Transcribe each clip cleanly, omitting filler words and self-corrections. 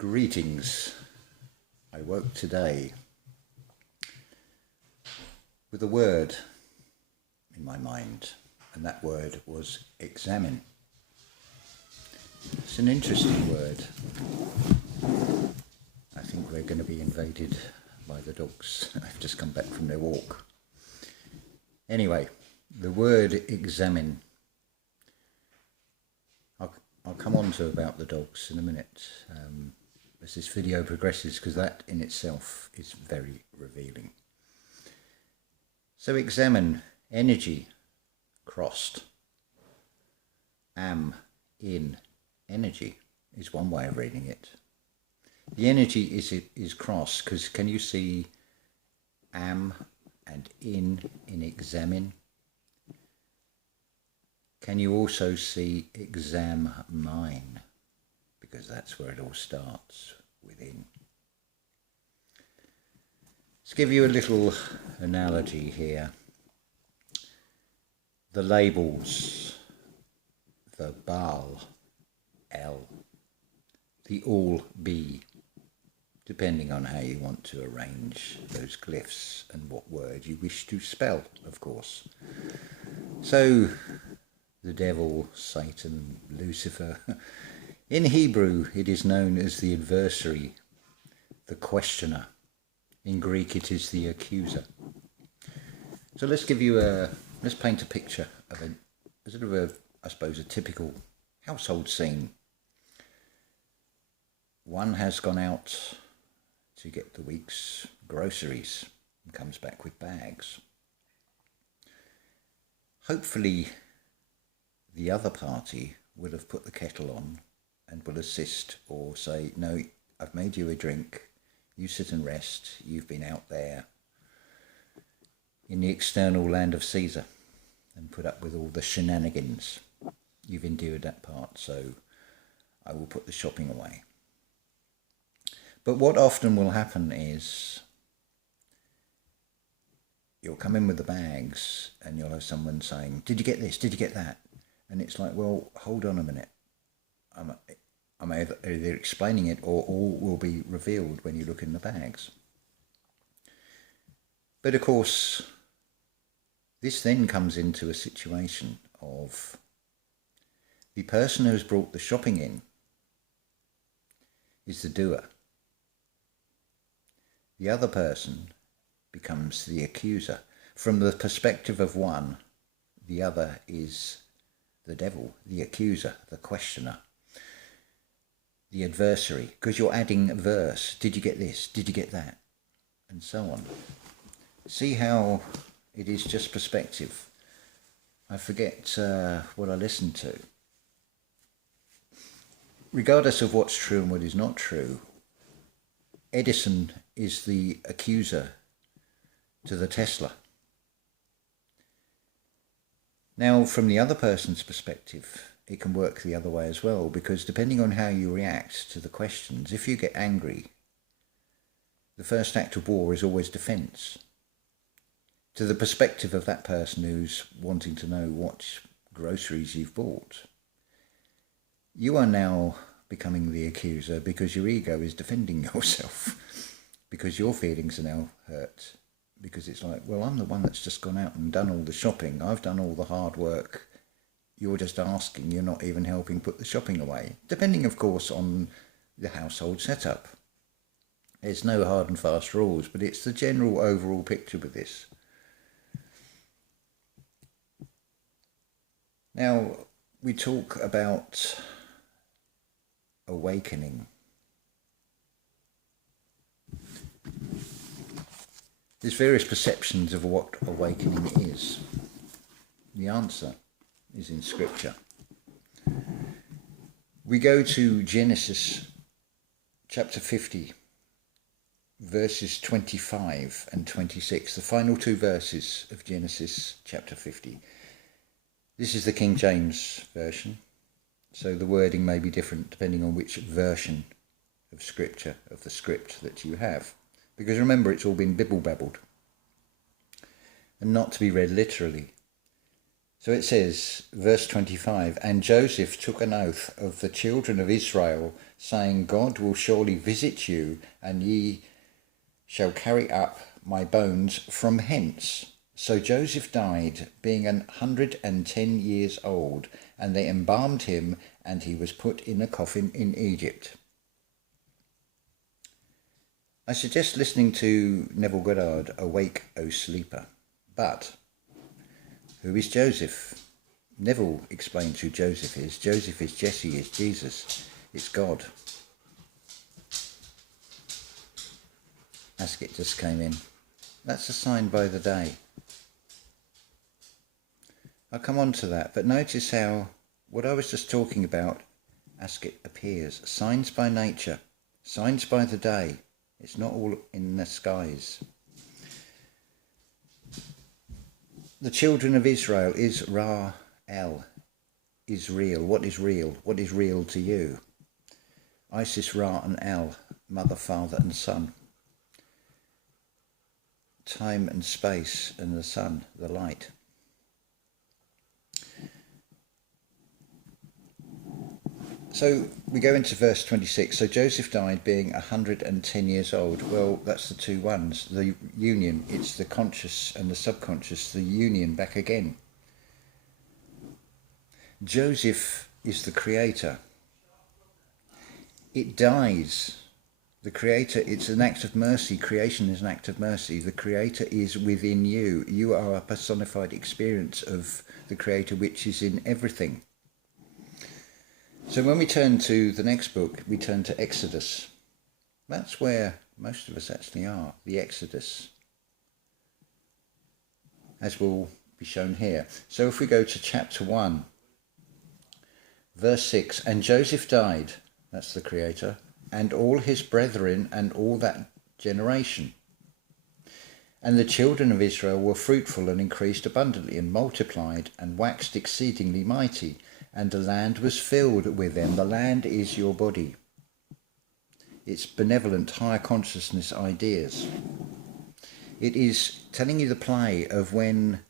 Greetings. I woke today with a word in my mind, and that word was examine. It's an interesting word. I think we're going to be invaded by the dogs. I've just come back from their walk. Anyway, the word examine. I'll come on to about the dogs in a minute as this video progresses, because that in itself is very revealing. So examine, energy, crossed. Am, in, energy is one way of reading it. The energy is crossed because can you see am and in examine? Can you also see examine? Because that's where it all starts, within. Let's give you a little analogy here. The labels, the Baal, L, the all be, depending on how you want to arrange those glyphs and what word you wish to spell, of course. So, the devil, Satan, Lucifer. In Hebrew, it is known as the adversary, the questioner. In Greek, it is the accuser. So let's paint a picture of a typical household scene. One has gone out to get the week's groceries and comes back with bags. Hopefully, the other party will have put the kettle on and will assist or say, no, I've made you a drink, you sit and rest, you've been out there in the external land of Caesar and put up with all the shenanigans. You've endured that part, so I will put the shopping away. But what often will happen is you'll come in with the bags and you'll have someone saying, did you get this, did you get that? And it's like, well, hold on a minute. I'm either explaining it or all will be revealed when you look in the bags. But of course, this then comes into a situation of the person who has brought the shopping in is the doer. The other person becomes the accuser. From the perspective of one, the other is the devil, the accuser, the questioner, the adversary, because you're adding verse. Did you get this? Did you get that? And so on. See how it is just perspective. I forget what I listened to. Regardless of what's true and what is not true, Edison is the accuser to the Tesla. Now, from the other person's perspective, it can work the other way as well, because depending on how you react to the questions, if you get angry, the first act of war is always defence. To the perspective of that person who's wanting to know what groceries you've bought, you are now becoming the accuser because your ego is defending yourself, because your feelings are now hurt. Because it's like, well, I'm the one that's just gone out and done all the shopping. I've done all the hard work. You're just asking. You're not even helping put the shopping away. Depending, of course, on the household setup. There's no hard and fast rules, but it's the general overall picture with this. Now, we talk about awakening. There's various perceptions of what awakening is. The answer is in Scripture. We go to Genesis chapter 50, verses 25 and 26, the final two verses of Genesis chapter 50. This is the King James Version, so the wording may be different depending on which version of Scripture, of the script that you have. Because remember, it's all been bibble-babbled and not to be read literally. So it says, verse 25, and Joseph took an oath of the children of Israel, saying, God will surely visit you, and ye shall carry up my bones from hence. So Joseph died, being 110 years old, and they embalmed him, and he was put in a coffin in Egypt. I suggest listening to Neville Goddard, Awake, O Sleeper. But who is Joseph? Neville explains who Joseph is. Joseph is Jesse, is Jesus. It's God. Ascot just came in. That's a sign by the day. I'll come on to that, but notice how what I was just talking about, Ascot appears. Signs by nature, signs by the day. It's not all in the skies. The children of Israel, Israel, is real. What is real? What is real to you? Isis, Ra and El, mother, father and son. Time and space and the sun, the light. So we go into verse 26. So Joseph died being 110 years old. Well, that's the two ones. The union, it's the conscious and the subconscious, the union back again. Joseph is the creator. It dies. The creator, it's an act of mercy. Creation is an act of mercy. The creator is within you. You are a personified experience of the creator, which is in everything. So when we turn to the next book, we turn to Exodus. That's where most of us actually are, the Exodus, as will be shown here. So if we go to chapter 1, verse 6, and Joseph died, that's the creator, and all his brethren and all that generation. And the children of Israel were fruitful and increased abundantly and multiplied and waxed exceedingly mighty, and the land was filled with them. The land is your body. It's benevolent, higher consciousness ideas. It is telling you the play of when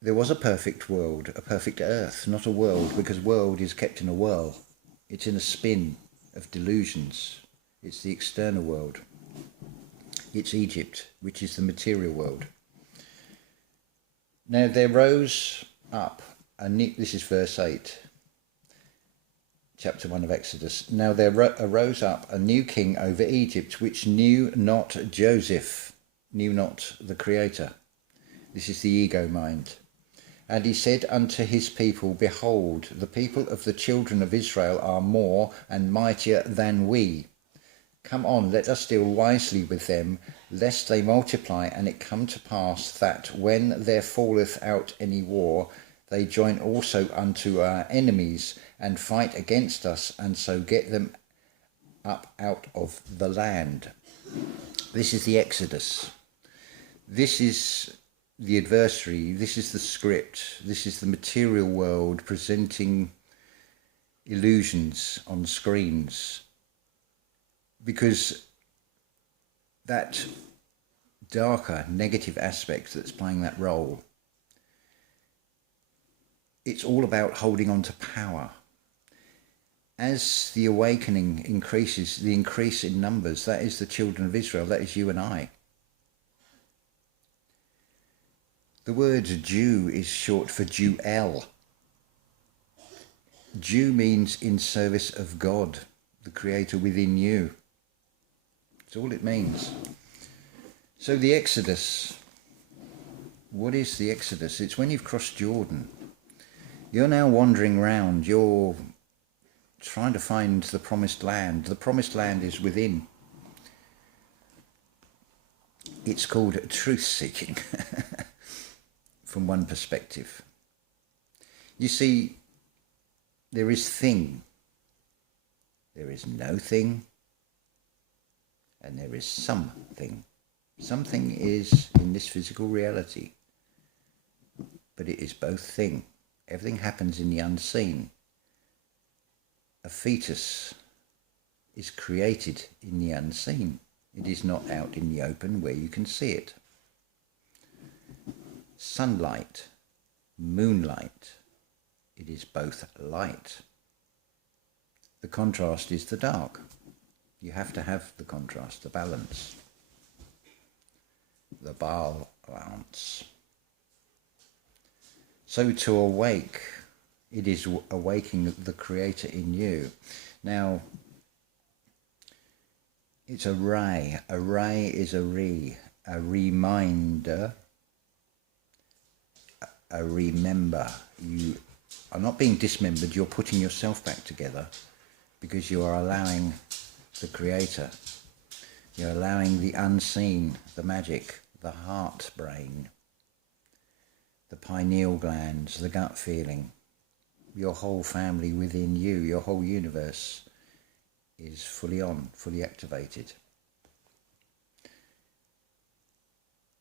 there was a perfect world, a perfect earth, not a world, because world is kept in a whirl. It's in a spin of delusions. It's the external world. It's Egypt, which is the material world. Now there rose up this is verse 8, chapter 1 of Exodus. Now there arose up a new king over Egypt, which knew not Joseph, knew not the Creator. This is the ego mind. And he said unto his people, behold, the people of the children of Israel are more and mightier than we. Come on, let us deal wisely with them, lest they multiply, and it come to pass that when there falleth out any war, they join also unto our enemies, and fight against us, and so get them up out of the land. This is the Exodus. This is the adversary. This is the script. This is the material world presenting illusions on screens. Because that darker, negative aspect that's playing that role, it's all about holding on to power. As the awakening increases, the increase in numbers, that is the children of Israel, that is you and I. The word Jew is short for Jewel. Jew means in service of God, the Creator within you. That's all it means. So the Exodus, what is the Exodus? It's when you've crossed Jordan. You're now wandering around, you're trying to find the promised land. The promised land is within. It's called truth-seeking, from one perspective. You see, there is thing, there is no thing, and there is something. Something is in this physical reality, but it is both thing. Everything happens in the unseen. A fetus is created in the unseen. It is not out in the open where you can see it. Sunlight moonlight. It is both light. The contrast is the dark. You have to have the contrast, the balance, the balance. So to awake, it is awaking the Creator in you. Now, it's a ray. A ray is a reminder, a remember. You are not being dismembered, you're putting yourself back together because you are allowing the Creator. You're allowing the unseen, the magic, the heart brain, the pineal glands, the gut feeling, your whole family within you, your whole universe is fully on, fully activated.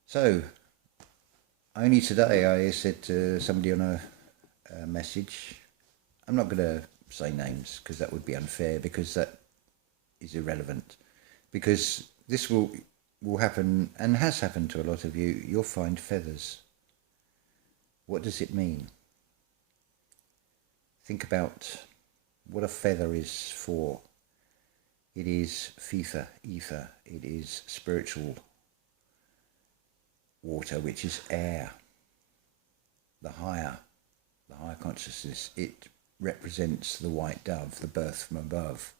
So, only today I said to somebody on a message, I'm not going to say names because that would be unfair, because that is irrelevant, because this will happen and has happened to a lot of you. You'll find feathers. What does it mean? Think about what a feather is for. It is ether, it is spiritual water, which is air, the higher consciousness. It represents the white dove, the birth from above.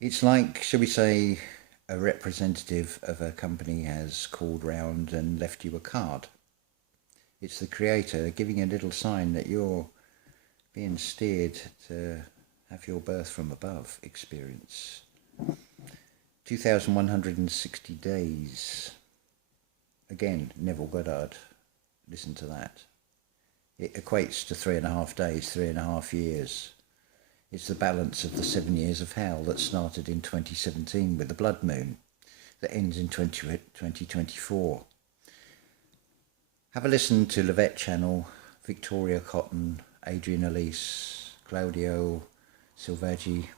It's like, shall we say, a representative of a company has called round and left you a card. It's the Creator giving a little sign that you're being steered to have your birth from above experience. 2,160 days. Again, Neville Goddard, listen to that. It equates to 3.5 days, 3.5 years. It's the balance of the 7 years of hell that started in 2017 with the blood moon, that ends in 2024. Have a listen to Lavette channel, Victoria Cotton, Adrian Elise, Claudio Silvaggi,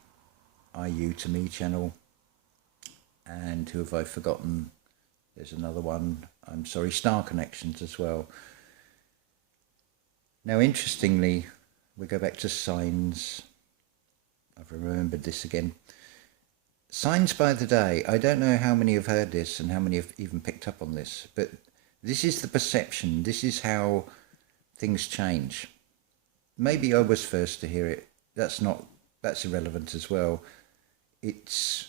IU to Me channel, and who have I forgotten? There's another one, I'm sorry, Star Connections as well. Now, interestingly, we go back to signs. I've remembered this again. Signs by the day. I don't know how many have heard this and how many have even picked up on this, but this is the perception. This is how things change. Maybe I was first to hear it. That's irrelevant as well. It's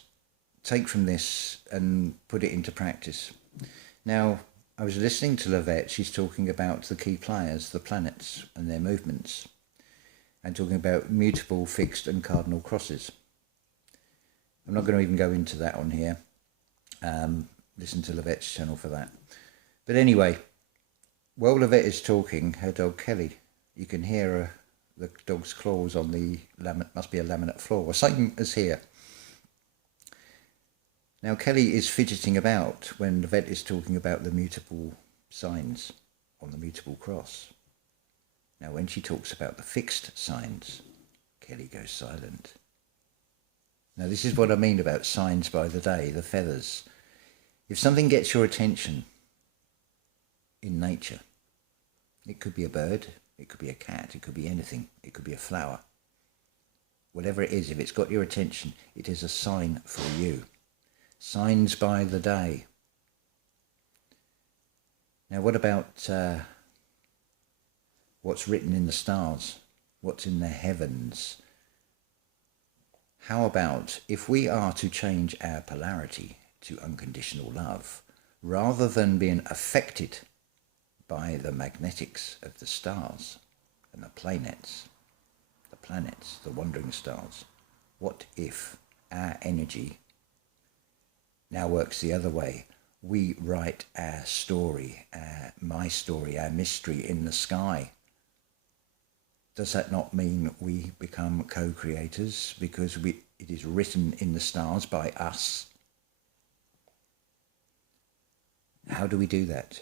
take from this and put it into practice. Now, I was listening to Lavette. She's talking about the key players, the planets and their movements, and talking about mutable, fixed and cardinal crosses. I'm not going to even go into that on here. Listen to Lavette's channel for that. But anyway, while Lavette is talking, her dog Kelly, you can hear her, the dog's claws on the must be a laminate floor, same as here. Now Kelly is fidgeting about when Lavette is talking about the mutable signs on the mutable cross. Now when she talks about the fixed signs, Kelly goes silent. Now this is what I mean about signs by the day, the feathers. If something gets your attention in nature, it could be a bird, it could be a cat, it could be anything, it could be a flower. Whatever it is, if it's got your attention, it is a sign for you. Signs by the day. Now what about what's written in the stars? What's in the heavens? How about if we are to change our polarity to unconditional love, rather than being affected by the magnetics of the stars and the planets, the wandering stars, what if our energy now works the other way? We write our story, my story, our mystery in the sky. Does that not mean we become co-creators because it is written in the stars by us? How do we do that?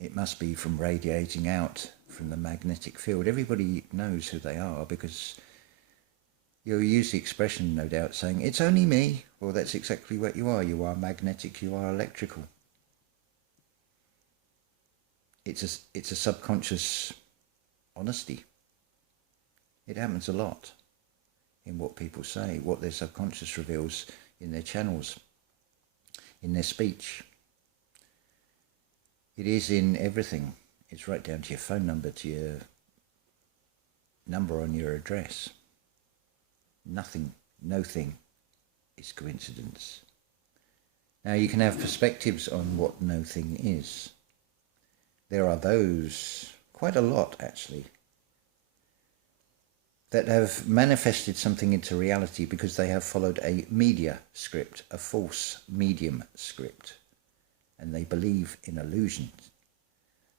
It must be from radiating out from the magnetic field. Everybody knows who they are because you'll use the expression, no doubt, saying, it's only me. Well, that's exactly what you are. You are magnetic, you are electrical. it's a subconscious honesty. It happens a lot in what people say, what their subconscious reveals in their channels, in their speech. It is in everything. It's right down to your phone number, to your number on your address. Nothing, no thing is coincidence. Now you can have perspectives on what no thing is. There are those, quite a lot actually, that have manifested something into reality because they have followed a media script, a false medium script, and they believe in illusions.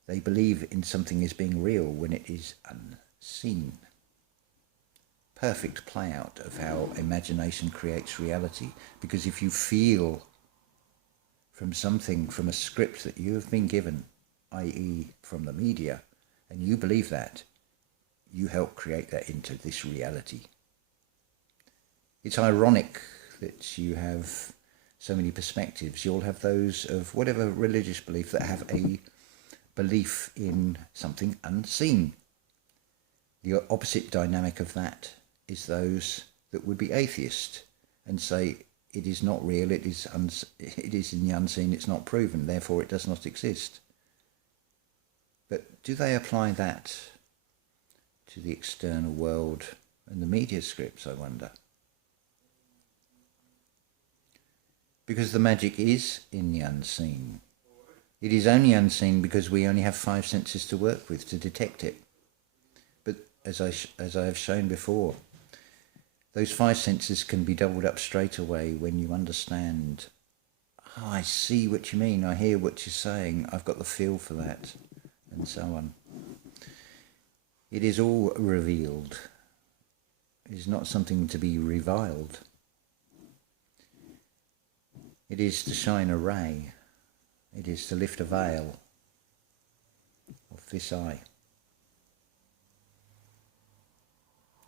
They believe in something as being real when it is unseen. Perfect play out of how imagination creates reality, because if you feel from something, from a script that you have been given, i.e. from the media, and you believe that, you help create that into this reality. It's ironic that you have so many perspectives. You'll have those of whatever religious belief that have a belief in something unseen. The opposite dynamic of that is those that would be atheist and say it is not real, it is in the unseen, it's not proven, therefore it does not exist. But do they apply that to the external world and the media scripts, I wonder? Because the magic is in the unseen. It is only unseen because we only have 5 senses to work with to detect it. But as I have shown before, those 5 senses can be doubled up straight away when you understand, oh, I see what you mean, I hear what you're saying, I've got the feel for that, and so on. It is all revealed. It is not something to be reviled. It is to shine a ray. It is to lift a veil of this eye.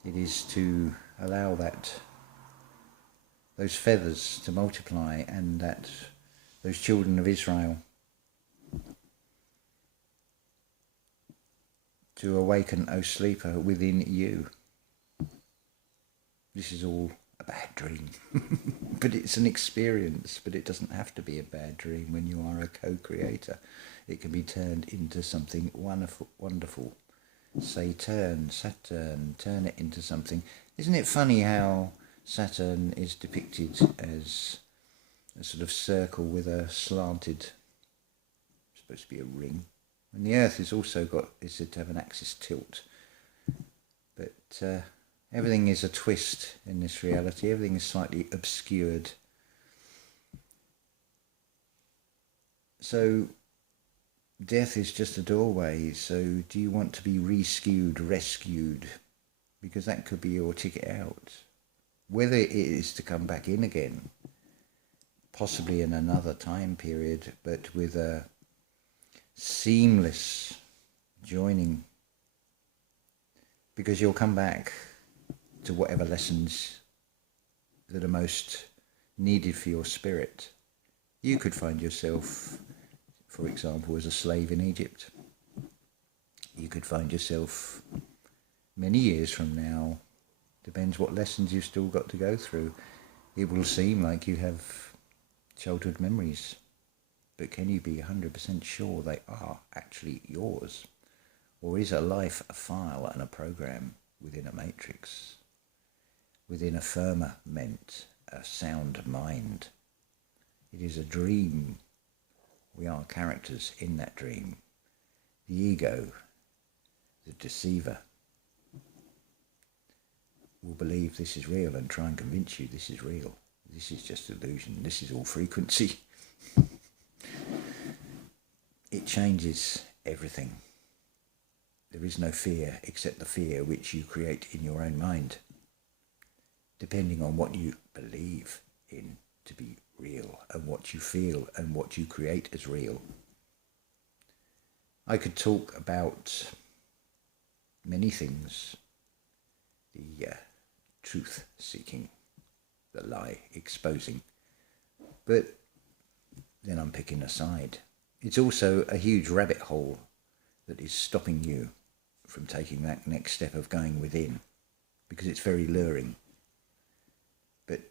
It is to allow those feathers to multiply, and that those children of Israel to awaken, O sleeper, within you. This is all a bad dream. But it's an experience, but it doesn't have to be a bad dream when you are a co-creator. It can be turned into something wonderful, wonderful. Say Saturn, turn it into something. Isn't it funny how Saturn is depicted as a sort of circle with a slanted, supposed to be a ring, and the Earth is said to have an axis tilt. But everything is a twist in this reality. Everything is slightly obscured. So death is just a doorway. So do you want to be rescued? Because that could be your ticket out. Whether it is to come back in again, possibly in another time period, but with a seamless joining, because you'll come back to whatever lessons that are most needed for your spirit. You could find yourself, for example, as a slave in Egypt. You could find yourself many years from now, depends what lessons you've still got to go through. It will seem like you have childhood memories, but can you be 100% sure they are actually yours? Or is a life a file and a program within a matrix, within a firmament, a sound mind? It is a dream. We are characters in that dream. The ego, the deceiver, will believe this is real and try and convince you this is real. This is just illusion. This is all frequency. It changes everything. There is no fear except the fear which you create in your own mind, depending on what you believe in to be real and what you feel and what you create as real. I could talk about many things. The truth seeking, the lie exposing, but then I'm picking a side. It's also a huge rabbit hole that is stopping you from taking that next step of going within, because it's very luring. But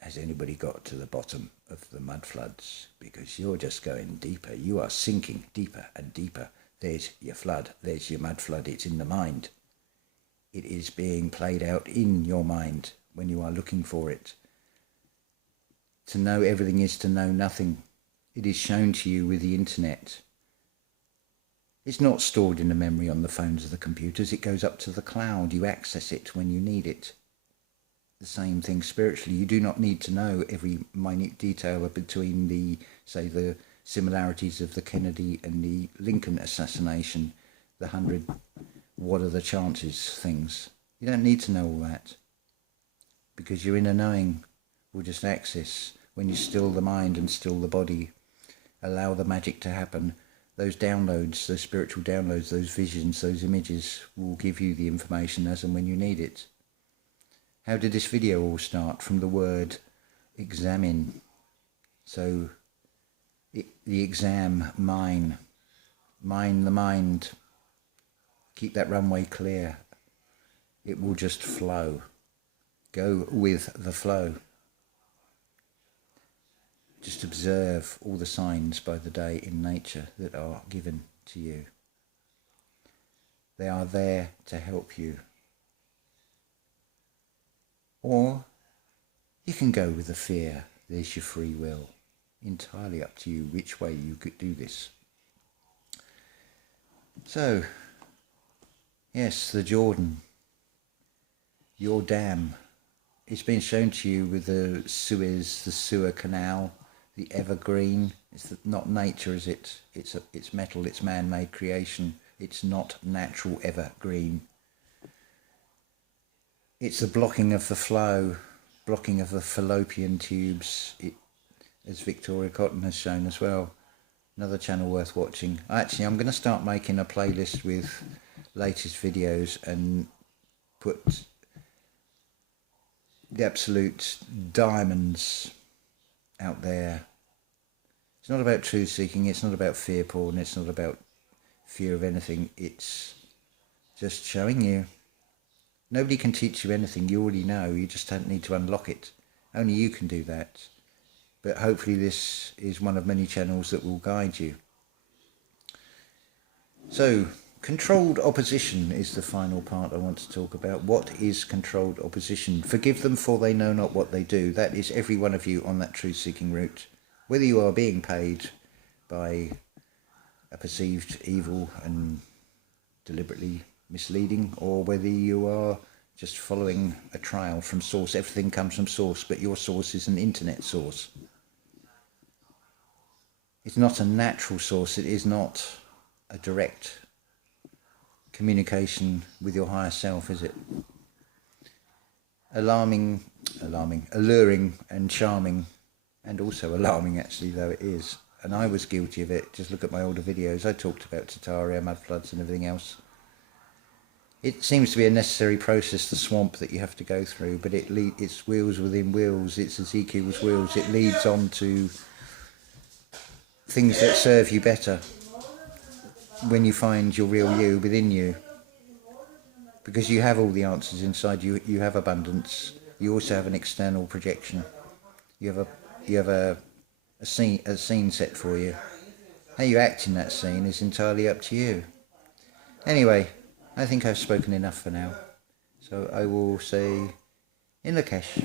has anybody got to the bottom of the mud floods? Because you're just going deeper. You are sinking deeper and deeper. There's your flood. There's your mud flood. It's in the mind. It is being played out in your mind when you are looking for it. To know everything is to know nothing. It is shown to you with the internet. It's not stored in the memory on the phones or the computers. It goes up to the cloud. You access it when you need it. The same thing spiritually. You do not need to know every minute detail between the, say, the similarities of the Kennedy and the Lincoln assassination, the 100 what are the chances things. You don't need to know all that, because your inner knowing will just access when you still the mind and still the body. Allow the magic to happen. Those downloads, those spiritual downloads, those visions, those images will give you the information as and when you need it. How did this video all start? From the word examine. So the exam, mine the mind. Keep that runway clear. It will just flow. Go with the flow. Just observe all the signs by the day in nature that are given to you. They are there to help you. Or you can go with the fear. There's your free will. Entirely up to you which way you could do this. So, yes, the Jordan, your dam. It's been shown to you with the Suez, the sewer canal, the evergreen. It's not nature, is it? It's metal, it's man-made creation. It's not natural evergreen. It's the blocking of the flow, blocking of the fallopian tubes, as Victoria Cotton has shown as well. Another channel worth watching. Actually, I'm going to start making a playlist with latest videos and put the absolute diamonds out there. It's not about truth seeking, it's not about fear porn, it's not about fear of anything, it's just showing you. Nobody can teach you anything, you already know, you just don't need to unlock it. Only you can do that. But hopefully this is one of many channels that will guide you. So, controlled opposition is the final part I want to talk about. What is controlled opposition? Forgive them, for they know not what they do. That is every one of you on that truth-seeking route. Whether you are being paid by a perceived evil and deliberately misleading, or whether you are just following a trial from source. Everything comes from source, but your source is an internet source. It's not a natural source. It is not a direct communication with your higher self, is it? Alluring and charming, and also alarming actually, though it is. And I was guilty of it. Just look at my older videos. I talked about Tataria, mud floods and everything else. It seems to be a necessary process, the swamp that you have to go through, but it's wheels within wheels. It's Ezekiel's wheels. It leads on to things that serve you better when you find your real you within you, because you have all the answers inside you. You have abundance. You also have an external projection. You have a scene set for you. How you act in that scene is entirely up to you. Anyway, I think I've spoken enough for now, so I will say in Lakesh.